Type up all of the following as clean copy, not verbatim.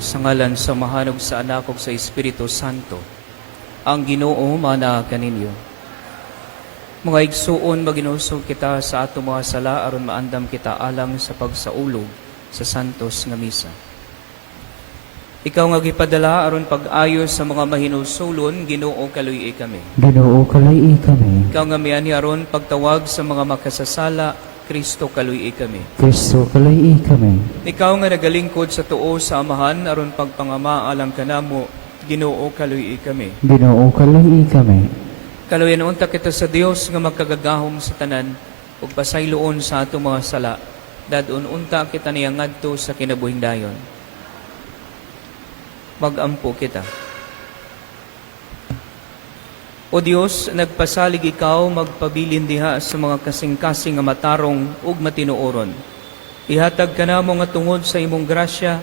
Sa ngalan sa mahanog sa anak ug sa Espiritu Santo, ang Ginoo mana kaninyo. Mga igsuon, maginusog kita sa ato mga sala aron maandam kita alang sa pagsaulog sa santos nga misa. Ikaw nga gipadala aron pag-ayo sa mga mahinusulon, Ginoo kaluy kami. Ginoo kalay kami. Ikaw nga miani aron pagtawag sa mga makasasala, Kristo kaluy kami. Kristo kalay kami. Ikaw nga nagalingkod sa tuo sa amahan aron pagpangama alang kanamo, Ginoo kaluy kami. Ginoo kalay kami. Kaluyan unta kita sa Dios nga magkagagahom sa tanan ug pasayloon sa ato mga sala. Dadun unta kita niya ngadto sa kinabuhing dayon. Magampo kita. O Dios, nagpasalig ikaw magpabilin diha sa mga kasing-kasing nga matarong ug matinuoron. Ihatag ka namo nga tungod sa imong grasya,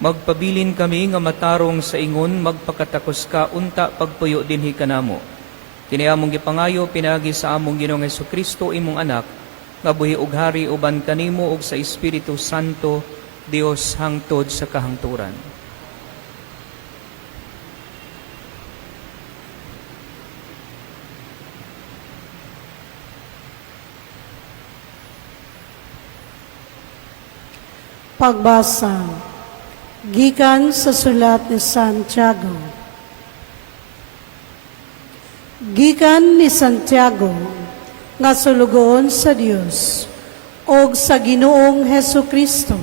magpabilin kami nga matarong sa ingon, magpakatakos ka unta pagpuyo dinhi kanamo. Kini among gipangayo pinagi sa among Ginoong Hesukristo imong anak, nga buhi ug hari uban kanimo ug sa Espiritu Santo, Dios hangtod sa kahangturan. Pagbasa gikan sa sulat ni Santiago. Gikan ni Santiago nga sulugoon sa Dios og sa Ginoong Hesukristo.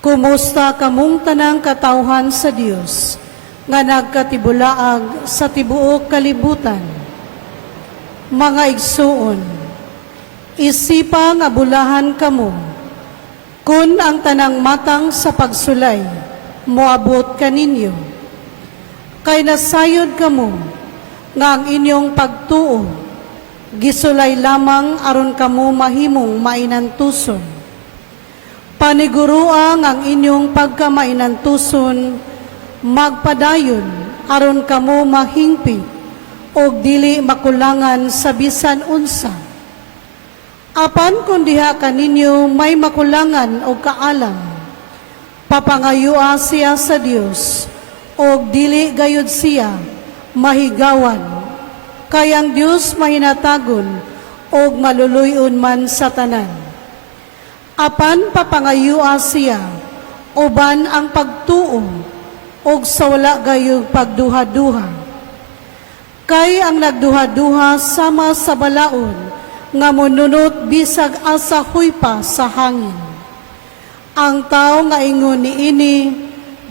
Kumusta kamong tanang katawhan sa Dios nga nagkatibulaag sa tibuok kalibutan. Mga igsuon, isipa nga bulahan kamo kun ang tanang matang sa pagsulay moabot kaninyo. Kay nasayod kamo nga ang inyong pagtuo gisulay lamang aron kamo mahimong mainantuson. Paniguruang ang inyong pagkamainantuson magpadayon aron kamo mahingpi og dili makulangan sa bisan unsa. Apan kung diha kaninyo may makulangan o kaalam, papangayua siya sa Dios o dili gayud siya mahigawan, kayang Dios mahinatagon o maluluyon man sa tanan. Apan papangayua siya, uban ang pagtuo o sa wala gayud pagduha-duha. Kay ang nagduha-duha sama sa balaod, nga mununot bisag asa huy pa sa hangin. Ang tao nga ingon niini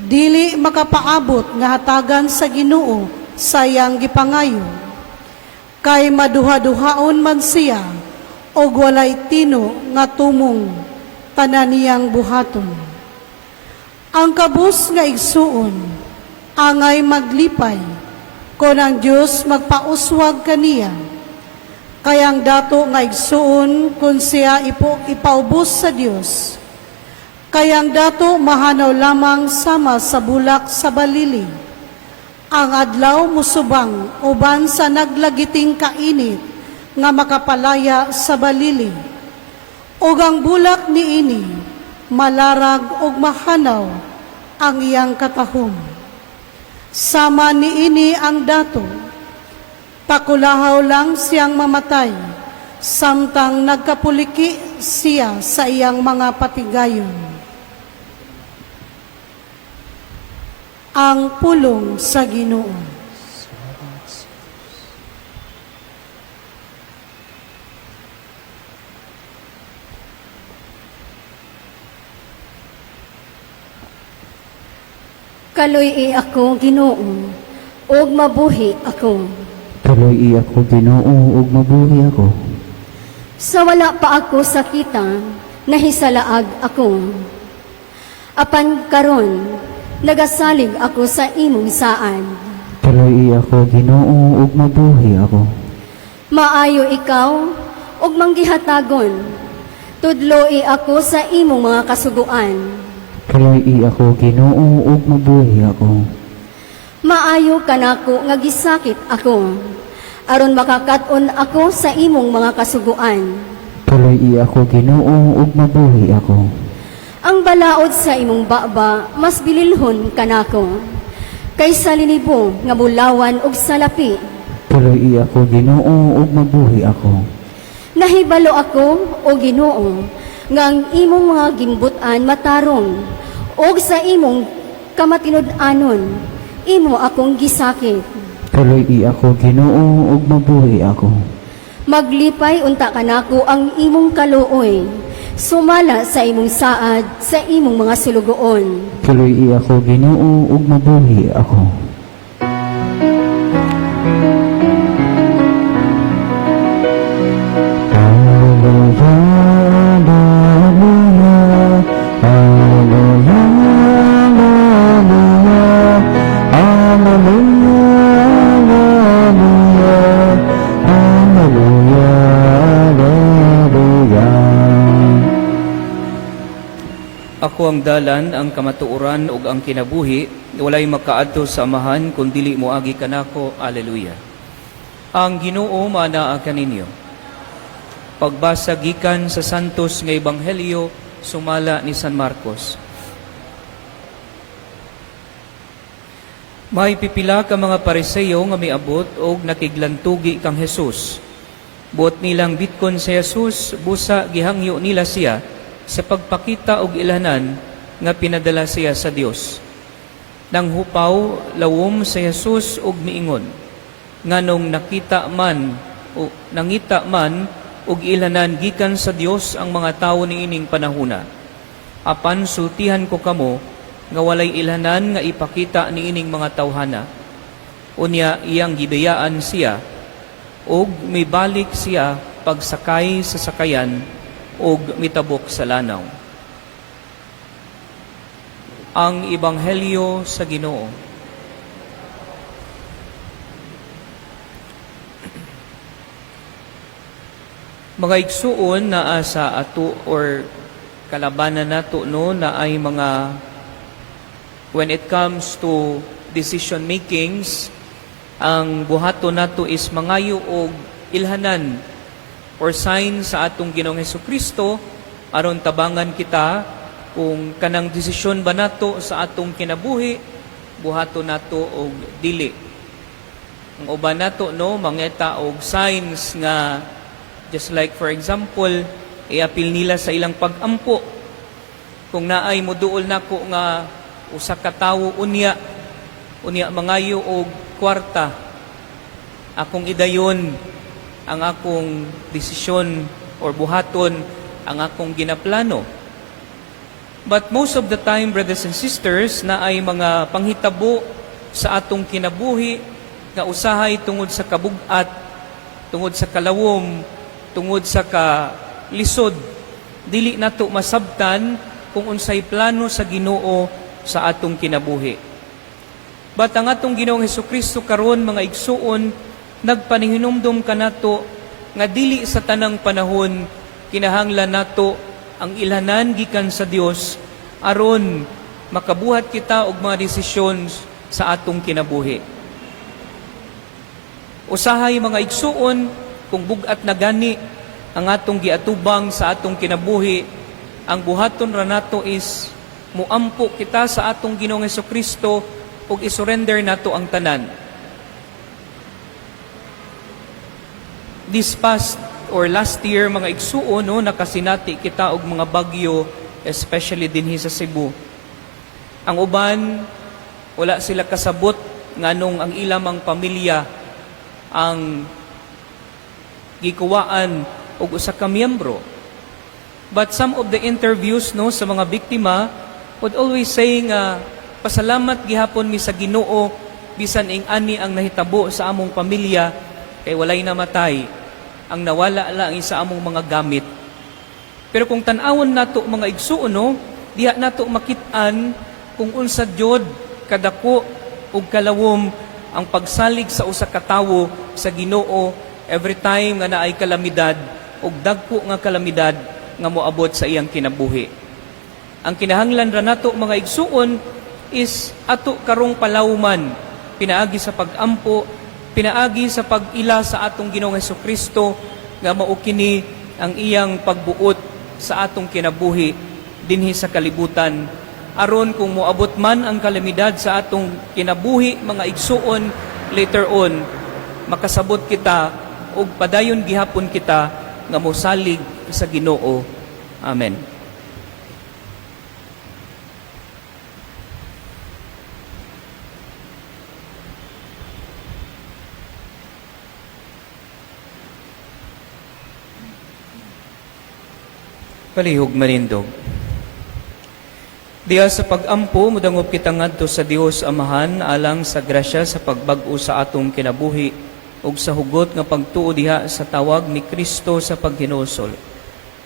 dili makapaabot nga hatagan sa Ginoo sayang gipangayo. Kay maduha-duhaon man siya og walay tino nga tumong tanan niyang buhaton. Ang kabus nga igsuon angay maglipay kon ang Dios magpauswag kaniya. Kayang dato nga igsuon kung siya ipaubos sa Dios. Kayang dato mahanaw lamang sama sa bulak sa balili. Ang adlaw musubang uban sa naglagiting kainit nga makapalaya sa balili. Ug ang bulak niini malarag ug mahanaw ang iyang katahom. Sama niini ang dato. Pakulahaw lang siyang mamatay, samtang nagkapuliki siya sa iyang mga patigayon. Ang pulong sa Ginoo. Kaluy ako, Ginoo, ug mabuhi ako. Kaluy ako Ginoo ug mabuhi ako. Sa wala pa ako sakita, nahisalaag ako. Apan karon, nagasalig ako sa imong saan. Kaluy ako Ginoo ug mabuhi ako. Maayo ikaw, ug manggihatagon. Tudloi ako sa imong mga kasuguan. Kaluy ako Ginoo ug mabuhi ako. Maayo kanako nga gisakit ako, aron makakat-on ako sa imong mga kasuguan. Kaluy ako Ginoo ug mabuhi ako. Ang balaod sa imong baba, mas bililhon kanako. Kaysa linibo nga mulawan og salapi. Tuloy ako Ginoo ug mabuhi ako. Nahibalo ako o Ginoo nga ang imong mga gimbutan matarong og sa imong kamatinud-anon imo akong gisakit. Tuloy ako Ginoo ug mabuhi ako. Maglipay unta kanako ang imong kaluoy. Sumala sa imong saad sa imong mga sulugoon. Tuloy ako Ginoo ug mabuhi ako. Ako ang dalan, ang kamatuoran ug ang kinabuhi, walay makaadto sa amahan kun dili moagi kanako. Alleluia. Ang Ginoo manaa kaninyo. Pagbasa gikan sa santos nga ebanghelyo sumala ni San Marcos. May pipila ka mga Pariseo nga miabot og nakiglantugi kang Hesus. Buot nilang bitkon si Jesus, busa gihangyo nila siya sa pagpakita og ilanan nga pinadala siya sa Dios. Nang hupaw lawom si Jesus og miingon, nganong nangita man og ilanan gikan sa Dios ang mga tawo niining panahuna. Apan sultihan ko kamo nga walay ilanan nga ipakita niining mga tawhana. Unya iyang gibiyaan siya og mibalik siya pagsakay sa sakayan og mitabok sa lanaw. Ang Ebanghelyo sa Ginoo. Mga igsuon na sa ato or kalabanan nato no na ay mga when it comes to decision makings, ang buhato nato is mangayo og ilhanan or sign sa atong Ginoong Hesukristo aron tabangan kita kung kanang desisyon ba nato sa atong kinabuhi buhato nato og dili. Ang uban nato no mangeta og signs nga just like for example iapil nila sa ilang pag-ampo kung naay moduol nako nga usa ka tawo unya mangayo og kwarta akong idayon ang akong desisyon or buhaton ang akong ginaplano. But most of the time, brothers and sisters, na ay mga panghitabo sa atong kinabuhi nga usahay tungod sa kabugat, tungod sa kalawom, tungod sa kalisod. Dili nato masabtan kung unsay plano sa Ginoo sa atong kinabuhi. But ang atong Ginoong Hesukristo karon mga igsuon nagpanihinumdum kanato nga dili sa tanang panahon kinahanglan nato ang ilhanan gikan sa Dios aron makabuhat kita og mga desisyon sa atong kinabuhi. Usahay mga igsuon kung bugat na gani ang atong giatubang sa atong kinabuhi, ang buhaton ra nato is muampo kita sa atong Ginoong Hesukristo ug isurrender nato ang tanan. This past or last year, mga igsuon, no, nakasinati kita og mga bagyo, especially dinhi sa Cebu. Ang uban, wala sila kasabot nganong ang ilamang pamilya ang gikuwaan og usa ka miyembro. But some of the interviews no sa mga biktima would always saying pasalamat gihapon mi sa Ginoo bisan ing ani ang nahitabo sa among pamilya kay walay namatay. Ang nawala lang sa among mga gamit. Pero kung tan-awon nato mga igsuon no, diha nato makit-an kung unsa jud kadako ug kalawom ang pagsalig sa usa ka tawo sa Ginoo every time nga naay kalamidad ug dagko nga kalamidad nga moabot sa iyang kinabuhi. Ang kinahanglan ra nato mga igsuon is ato karong palawman pinaagi sa pag-ampo, pinaagi sa pag-ila sa atong Ginoong Hesukristo nga mao kini ang iyang pagbuot sa atong kinabuhi dinhi sa kalibutan, aron kung moabot man ang kalamidad sa atong kinabuhi mga igsuon later on, makasabot kita ug padayon gihapon kita nga mosalig sa Ginoo. Amen. Palihog manindog. Diya sa pag-ampo, mudangop kita ngadto sa Dios Amahan alang sa grasya sa pagbag-o sa atong kinabuhi ug sa hugot nga pagtuo diha sa tawag ni Kristo sa paghinulsol.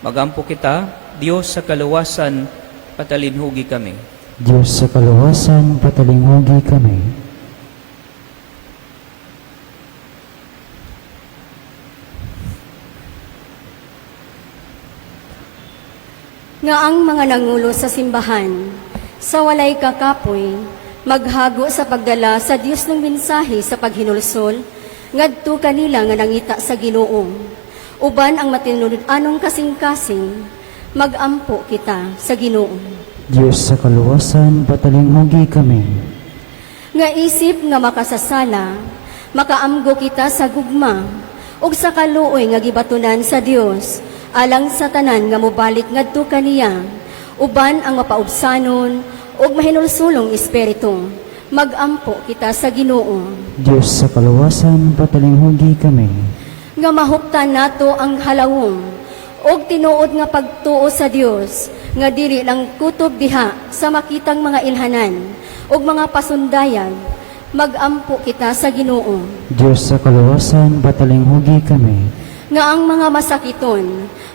Magampo kita, Dios sa kaluwasan, patalinhugi kami. Diyos sa kaluwasan, patalinghugi kami. Nga ang mga nangulo sa simbahan, sa walay kakapoy, maghago sa pagdala sa Dios ng mensahe sa paghinulsol, ngadto kanila nga nangita sa Ginoo. Uban ang matinulod-anong kasing-kasing, magampo kita sa Ginoo. Diyos sa kaluwasan, patalinghugi kami. Nga isip nga makasasala, makaamgo kita sa gugma, ug sa kaluoy nga gibatunan sa Dios, alang sa tanan nga mobalik ngadto kaniya, uban ang mapaubsanon ug mahinulsulong espiritu, magampo kita sa Ginoo. Diyos sa kaluwasan, patalinghugi kami. Nga mahuptan nato ang halawom ug tinuod nga pagtuo sa Dios, nga dili lang kutob diha sa makitang mga ilhanan ug mga pasundayan, magampo kita sa Ginoo. Diyos sa kaluwasan, patalinghugi kami. Nga ang mga masakiton,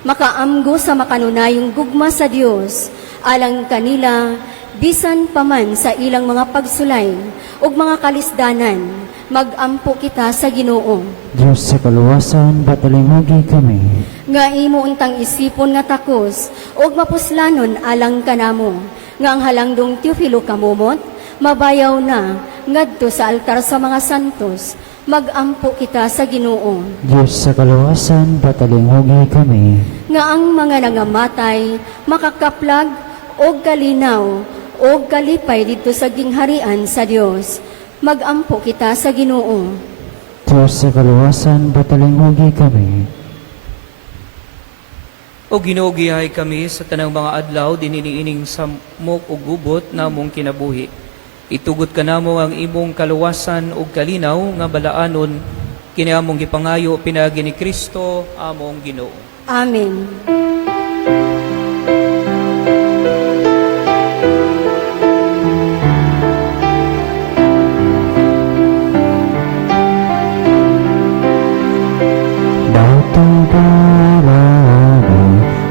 makaamgo sa makanunayong gugma sa Dios, alang kanila, bisan paman sa ilang mga pagsulay ug mga kalisdanan, magampo kita sa Ginoo. Diyos sa kaluwasan, patalinghugi kami. Nga imo untang isipon nga takos ug mapuslanon alang kanamo, nga ang halangdong Teofilo kamumot, mabayaw na ngadto sa altar sa mga santos, magampo kita sa Ginoo. Diyos sa kaluwasan, patalinghugi kami. Nga ang mga nangamatay, makakaplag og kalinaw og kalipay dito sa gingharian sa Dios, magampo kita sa Ginoo. Diyos sa kaluwasan, patalinghugi kami. O Ginoo, giyahay kami sa tanang mga adlaw dininiining samok o gubot namong kinabuhi. Itugot ka namo ang imong kaluwasan ug kalinaw nga balaanon kini among gipangayo pinagi ni Kristo among Ginoo. Amen. Batong parami,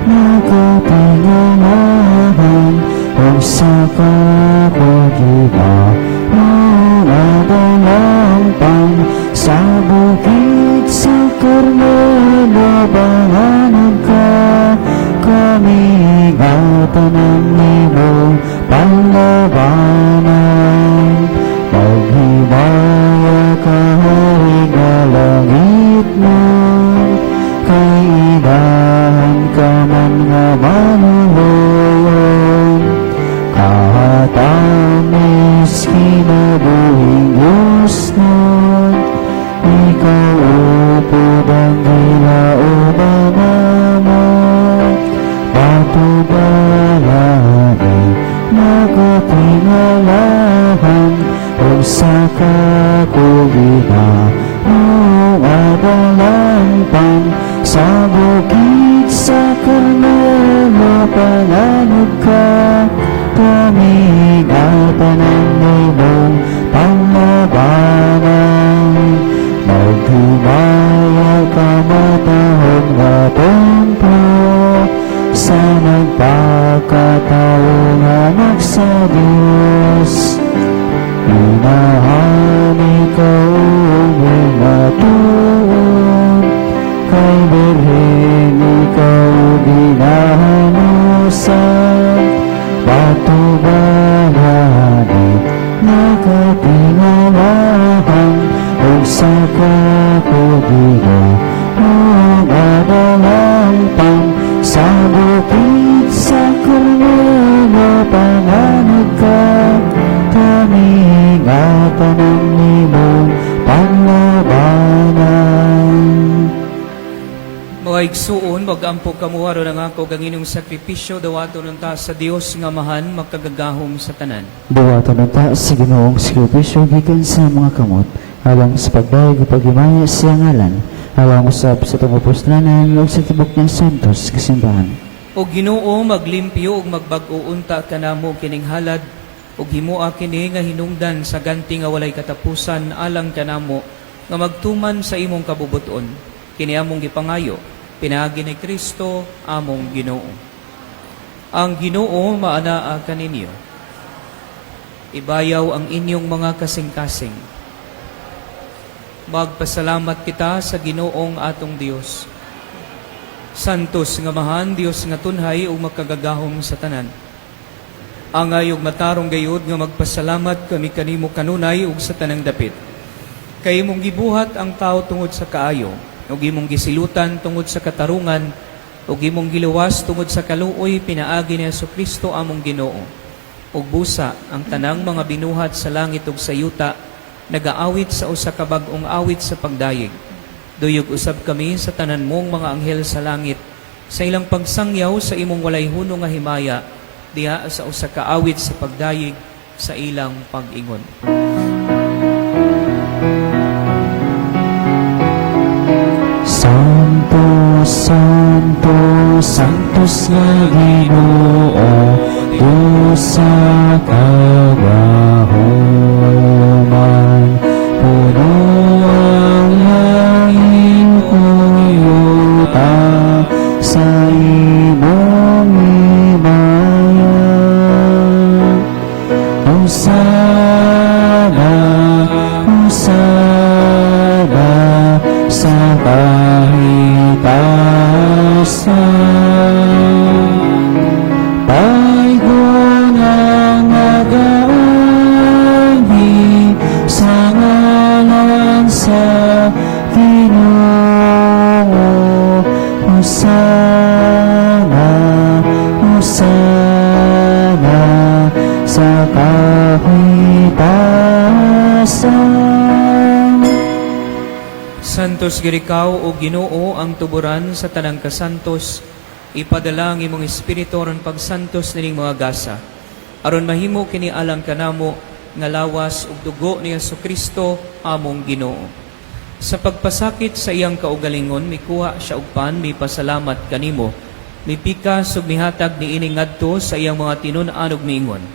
nakatingalahan, ang saka pag-iba, manadalampang, sa bukid sa Carmelo, banganan ka, kami ingatan ang limong panglabanan. Maghibaya ka, haring na langit mo, kaidahan ka man nga manuhon. Kahatamis kinabuhing Diyos nun, ikaw upod ang gilauban naman. Patubalani, nakatingalahan, o sa kakubina, noong adalampang, sa bukid sa Carmelo, panganod ka, kami ingatan ang limong panglabanan. Maghimaya ka matahong na templo, sa nagpakataong anak sa Diyos. Inahani ka uming matuon, kay Birhen ikaw ginahanusan. Patubalani, magampo kamo aron ang ako ganginong sakripisyo dawato nun ta sa Dios nga mahan makagagahom sa tanan. Buwaton ng taas sa Ginoong sakripisyo gikan sa mga kamot, alang sa pagdayag o paghimaya siya ngalan, alang usab sa tungopuslanan o sa tibok ng santos kasimbahan. O Ginoo maglimpyo ug magbag-o unta kanamo kining halad ug himoa kini nga hinungdan sa ganti nga walay katapusan alang kanamo nga magtuman sa imong kabubuton. Kini among gipangayo pinaagi ni Kristo among Ginoo. Ang Ginoo maanaa kaninyo. Ibayaw ang inyong mga kasing-kasing. Magpasalamat kita sa Ginoong atong Dios. Santos nga mahan Dios nga tunhay ug makagagahom sa tanan. Angay ug matarong gayud nga magpasalamat kami kanimo kanunay ug sa tanang dapit. Kay imong gibuhat ang tao tungod sa kaayo, ug imong gisilutan tungod sa katarungan, ug imong giluwas tungod sa kaluoy pinaagi ni Jesucristo among Ginoo. Ug busa ang tanang mga binuhat sa langit ug sa yuta nagaawit sa usa ka bag-ong awit sa pagdayeg. Duyog usab kami sa tanan mong mga anghel sa langit sa ilang pagsangyaw sa imong walay hunong nga himaya diha sa usa ka awit sa pagdayeg sa ilang pag-ingon. Santos, Santos, Santos nga Ginoo, Diyos sa kagahoman, puno ang langit kuyuta sa imong himaya. Hosana, Hosana, sa kahitasan. Paigon ang nagaanhi sa ngalan sa Ginoo. Hosana, Hosana, sa kahitasan. Santos girikaw o Ginoo ang tuburan sa tanang kasantos, ipadala ang imong espiritu aron pagsantos nining mga gasa, aron mahimo kini alang kanamo nga lawas ug dugo ni Jesucristo among Ginoo. Sa pagpasakit sa iyang kaugalingon, mikuha siya og pan, mipasalamat kanimo, mipikas ug mihatag niini ngadto sa iyang mga tinun-an ug miingon,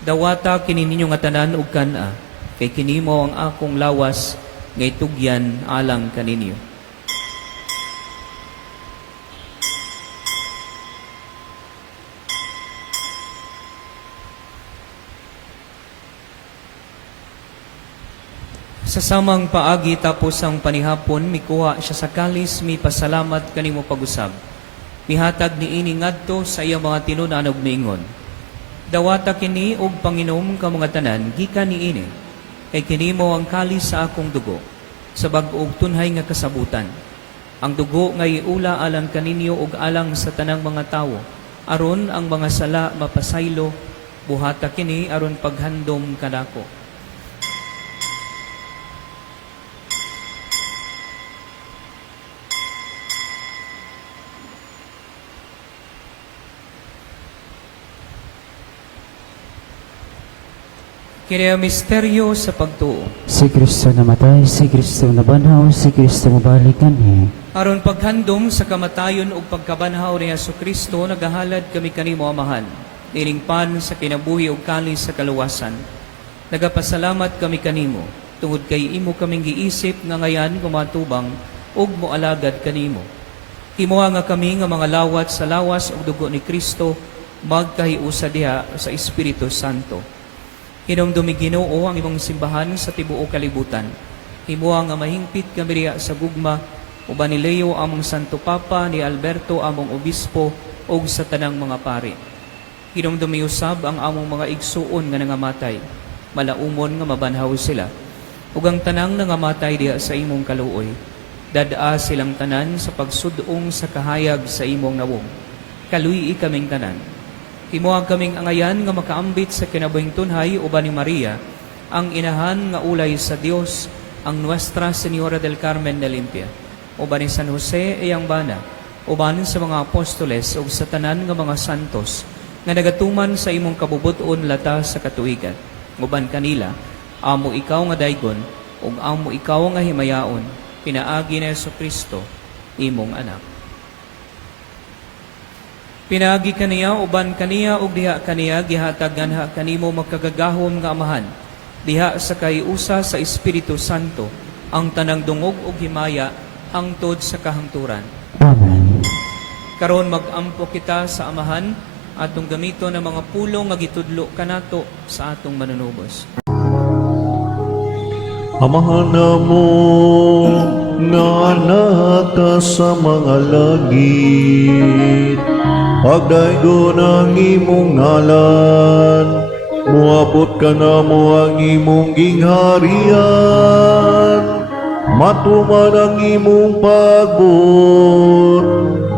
dawata kini ninyo nga tanan ug kana, kay kini mo ang akong lawas ngay tugyan alang kaninyo. Sa samang paagi tapos ang panihapon, mikuha siya sa kalis, mi pasalamat kanimo pag-usab. Mihatag niini ngadto sa iyang mga tinun-an ug miingon, dawata kini og panginom ka mga tanan gikan niini. Kay kini mo ang kalis sa akong dugo, sa bag-og tunhay nga kasabutan. Ang dugo nga iula alang kaninyo ug alang sa tanang mga tawo, aron ang mga sala mapasaylo, buhata kini aron paghandom kadako. Kini ang misteryo sa pagtuo. Si Kristo namatay, si Kristo nabanhaw, si Kristo mabalik kanhi. Aron paghandom sa kamatayon ug pagkabanhaw ni Jesucristo, nagahalad kami kanimo amahan. Nining pan sa kinabuhi ug kalis sa kaluwasan. Nagapasalamat kami kanimo, tungod kay imo kaming giisip nga ngayan gumatubang ug moalagad kanimo. Himuha nga kami nga mga lawat sa lawas ug dugo ni Kristo, magkahiusa diha sa Espiritu Santo. Hinumdumi Ginoo ang imong simbahan sa tibuok kalibutan. Himuha nga mahingpit kami diha sa gugma, uban ni Leo among Santo Papa, ni Alberto among obispo, ug sa tanang mga pari. Hinumdumi usab ang among mga igsuon nga nangamatay, malaumon nga mabanhaw sila. Ug ang tanang nangamatay diha sa imong kaluoy, dadaa silang tanan sa pagsudong sa kahayag sa imong nawong. Kaluyi kaming tanan. Himuha kaming angayan nga makaambit sa kinabuhing tunhay uban ni Maria, ang inahan nga ulay sa Dios, ang Nuestra Señora del Carmen de Limpia, uban ni San Jose iyang bana, uban sa mga apostoles ug sa tanan nga mga santos nga nagatuman sa imong kabubuton lata sa katuigan. Uban kanila, amo ikaw nga daygon ug amo ikaw nga himayaon, pinaagi ni Jesucristo, imong anak. Pinaagi kaniya, uban kaniya ug diha kaniya gihatag nganha kanimo magkagagahom nga amahan, diha sa kayusa sa Espiritu Santo, ang tanang dungog ug himaya hangtod sa kahangturan. Amen. Karon mag-ampo kita sa amahan atong gamito ng mga pulong nga gitudlo kanato sa atong manunubos. Amahan namo nga anak ka sa mga langit, pagdaygo ng imong ngalan, muabot ka na mo ang imong gingharian, matuman ang imong pagbot,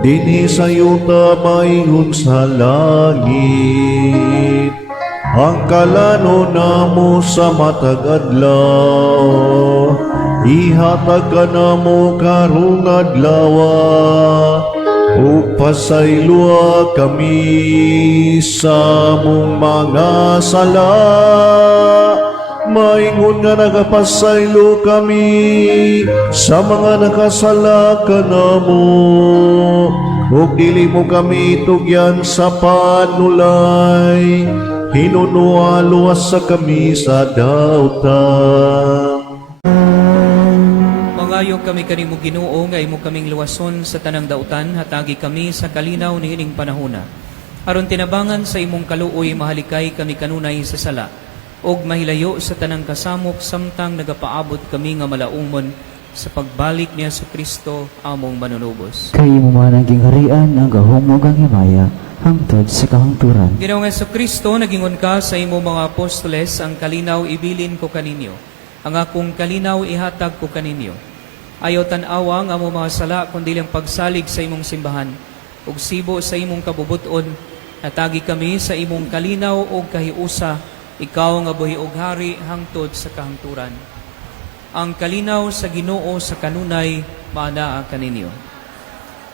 dinhi sa yuta maingon sa langit. Ang kalano namo sa matag adlaw, ihatag ka namo karong adlawa, ug pasaylua kami sa mong mga sala. Maingon nga nagapasaylo kami sa mga nakasala ka namo, ug dili mo kami tugyan sa panulay, hinunua luwas sa kami sa dautan. Mangayo kami kanimo Ginoo nga imo kaming luwason sa tanang dautan, hatagi kami sa kalinaw niining panahona. Aron tinabangan sa imong kaluoy mahalikay kami kanunay sa sala, ug mahilayo sa tanang kasamok samtang nagapaabot kami nga malaumon sa pagbalik ni Jesucristo among manunubos. Kay imo man ang gingharian, ang gahom ug ang himaya, hangtod sa kahangturan. Ginoong Jesucristo, nagingon ka sa imo mga apostoles, ang kalinaw ibilin ko kaninyo, ang akong kalinaw ihatag ko kaninyo. Ayaw tan-awa nga amo mga sala, kundi lang pagsalig sa imong simbahan, ug sibo sa imong kabubuton, natagi kami sa imong kalinaw ug kahiusa, ikaw nga buhi ug hari hangtod sa kahangturan. Ang kalinaw sa Ginoo sa kanunay maanaa kaninyo.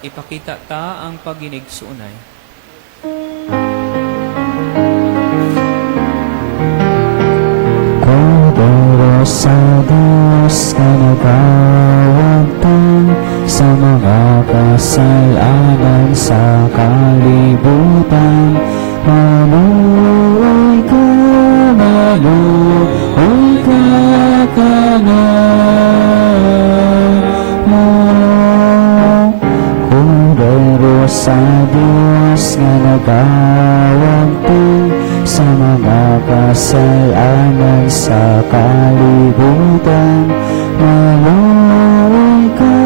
Ipakita ta ang paginigsuunay. Kordero sa Diyos ka nagawagtang sa mga kasalanan sa kalibutan. Manuoy ka, manuoy ka Kordero sa Diyos nga nagawagtang sa mga kasalanan sa kalibutan. Manuoy ka,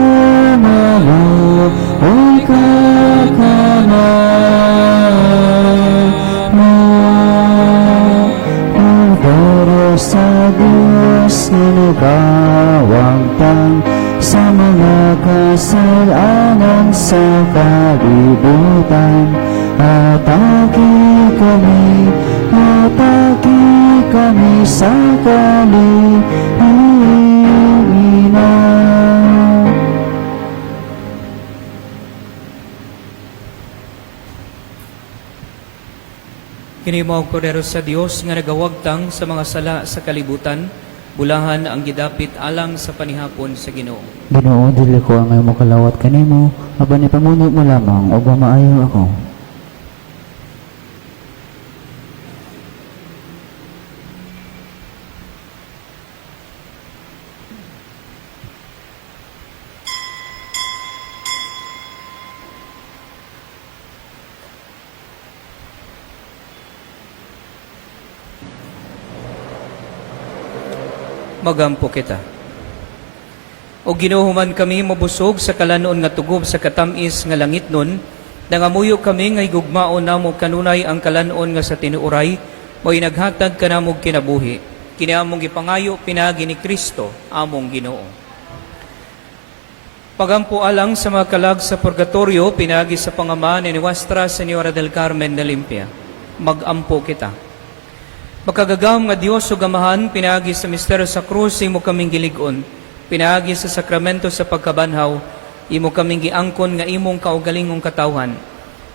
manuoy ka Kordero sa Diyos nga nagawagtang sa mga kasalanan sa kalibutan. Atake kami sa kalibutan. Kini mao kordero sa Dios nga nagawagtang sa mga sala sa kalibutan, bulahan ang gidapit alang sa panihapon sa Ginoo. Ginoo, dili ko ang imo kalawat kanimo, aban ipamuno mo lamang o maayo ako. Magampo kita. O ginuhuman kami mabusog sa kalanon nga tugob sa katamis nga langit nun, nangamuyo kami nga igugmaon namo kanunay ang kalanon nga sa tinuoray, mo'y naghatag ka namog kinabuhi, kiniamong gipangayo pinagi ni Kristo, among Ginoo. Pagampo alang sa mga kalag sa purgatorio, pinagi sa Pangama ni Nuestra Señora del Carmen de Limpia, magampo kita. Makagagam nga Dios ug Amahan, pinagi sa misteryo sa krus imo kaming giligon, pinagi sa sakramento sa pagkabanhaw, imo kaming giangkon nga imong kaugalingong katawhan.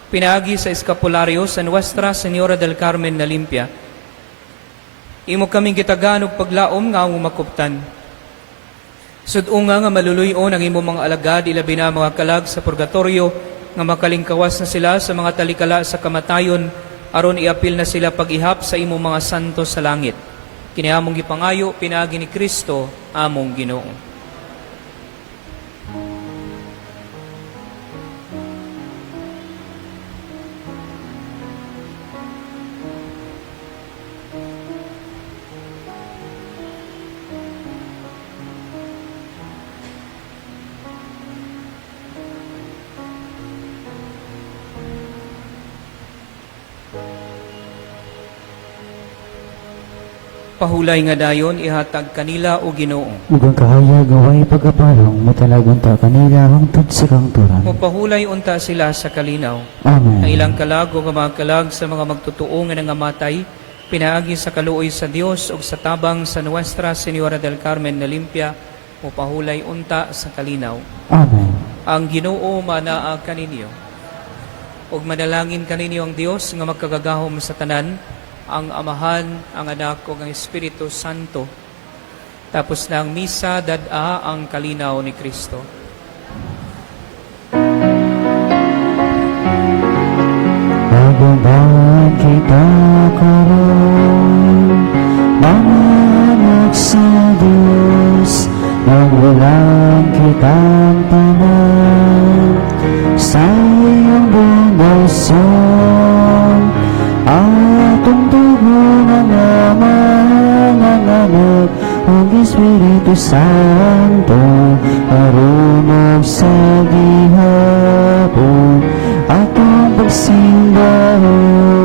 Pinaagi sa eskapularyo sa Nuestra Señora del Carmen na Limpia, imo kaming gitagaan og paglaom nga among makuptan. Sudunga nga maluluyon ang imong mga alagad, ilabi na mga kalag sa purgatorio, nga makalingkawas na sila sa mga talikala sa kamatayon, aron iapil na sila pag-ihap sa imong mga santo sa langit. Kini among gipangayo, pinaagi ni Kristo, among Ginoo. Pahulay nga dayon ihatag kanila o Ginoo. Ug ang kahayag nga way pagkapalong matalagon ta kanila hangtod sa kangturan. Mupahulay unta sila sa kalinaw. Amen. Ang ilang kalag o mga kalag sa mga magtutuo nga nangamatay, pinaagi sa kaluoy sa Dios o sa tabang sa Nuestra Señora del Carmen na Limpia, mupahulay unta sa kalinaw. Amen. Ang Ginoo manaa kaninyo. Ug manalangin kaninyo ang Dios nga magkagagahom sa tanan, ang Amahan, ang Anak ug ang Espiritu Santo. Tapos na ang misa, dad-a ang kalinaw ni Kristo. Pagbabahan kita karon, mga anak sa Diyos, nagwalang kitang tanan, sa iyong bundasyon, atong tugon ang Ama, ang Anak, ang Espiritu Santo, arumag sa gihapon, atong pagsimbahon.